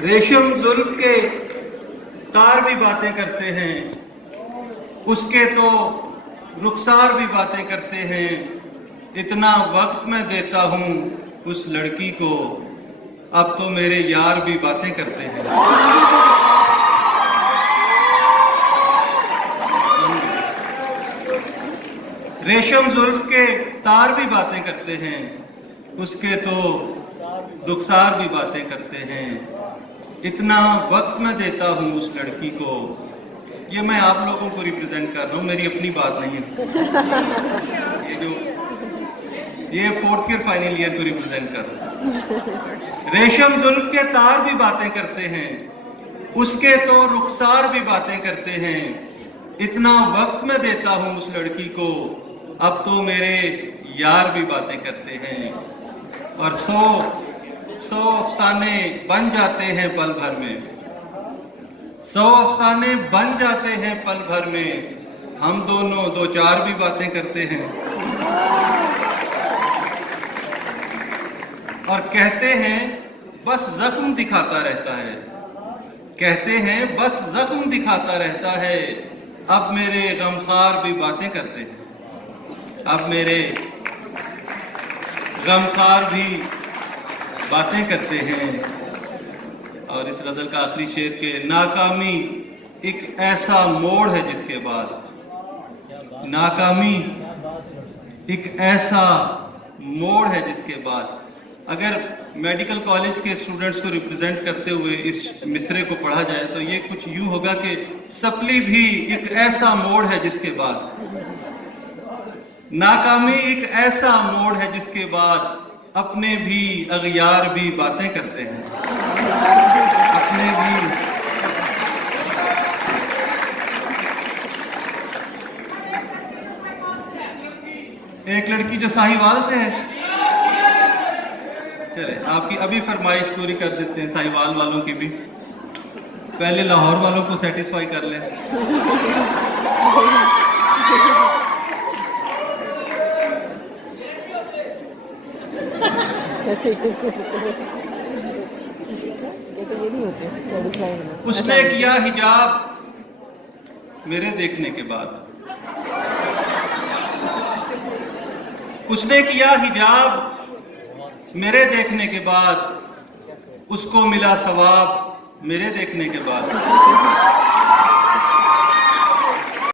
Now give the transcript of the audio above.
रेशम जुल्फ के तार भी बातें करते हैं, उसके तो रुखसार भी बातें करते हैं। इतना वक्त मैं देता हूं उस लड़की को, अब तो मेरे यार भी बातें करते हैं। रेशम जुल्फ के तार भी बातें करते हैं, उसके तो रुखसार भी बातें करते हैं। इतना वक्त मैं देता हूं उस लड़की को। ये मैं आप लोगों को रिप्रेजेंट कर रहा हूं, मेरी अपनी बात नहीं है। ये फोर्थ ईयर फाइनल ईयर को रिप्रेजेंट कर रहा हूं। रेशम जुल्फ के तार भी बातें करते हैं, उसके तो रुखसार भी बातें करते हैं। इतना वक्त मैं देता हूं उस लड़की को, अब तो मेरे यार भी बातें करते हैं। और सौ अफसाने बन जाते हैं पल भर में, 100 अफसाने बन जाते हैं पल भर में। हम दोनों दो चार भी बातें करते हैं और कहते हैं बस जख्म दिखाता रहता है। कहते हैं बस जख्म दिखाता रहता है। अब मेरे गमखार भी बातें करते हैं, अब मेरे गमखार भी बातें करते हैं। और इस गजल का आखिरी शेर के नाकामी एक ऐसा मोड़ है जिसके बाद, नाकामी एक ऐसा मोड़ है जिसके बाद। अगर मेडिकल कॉलेज के स्टूडेंट्स को रिप्रेजेंट करते हुए इस मिसरे को पढ़ा जाए तो ये कुछ यूं होगा कि सपली भी एक ऐसा मोड़ है जिसके बाद, नाकामी एक ऐसा मोड़ है जिसके बाद अपने भी अगयार भी बातें करते हैं, अपने भी। एक लड़की जो साहिवाल से है, चले आपकी अभी फरमाइश पूरी कर देते हैं साहिवाल वालों की भी, पहले लाहौर वालों को सेटिस्फाई कर लें। उसने किया हिजाब मेरे देखने के बाद, उसने किया हिजाब मेरे देखने के बाद, उसको मिला सवाब मेरे देखने के बाद।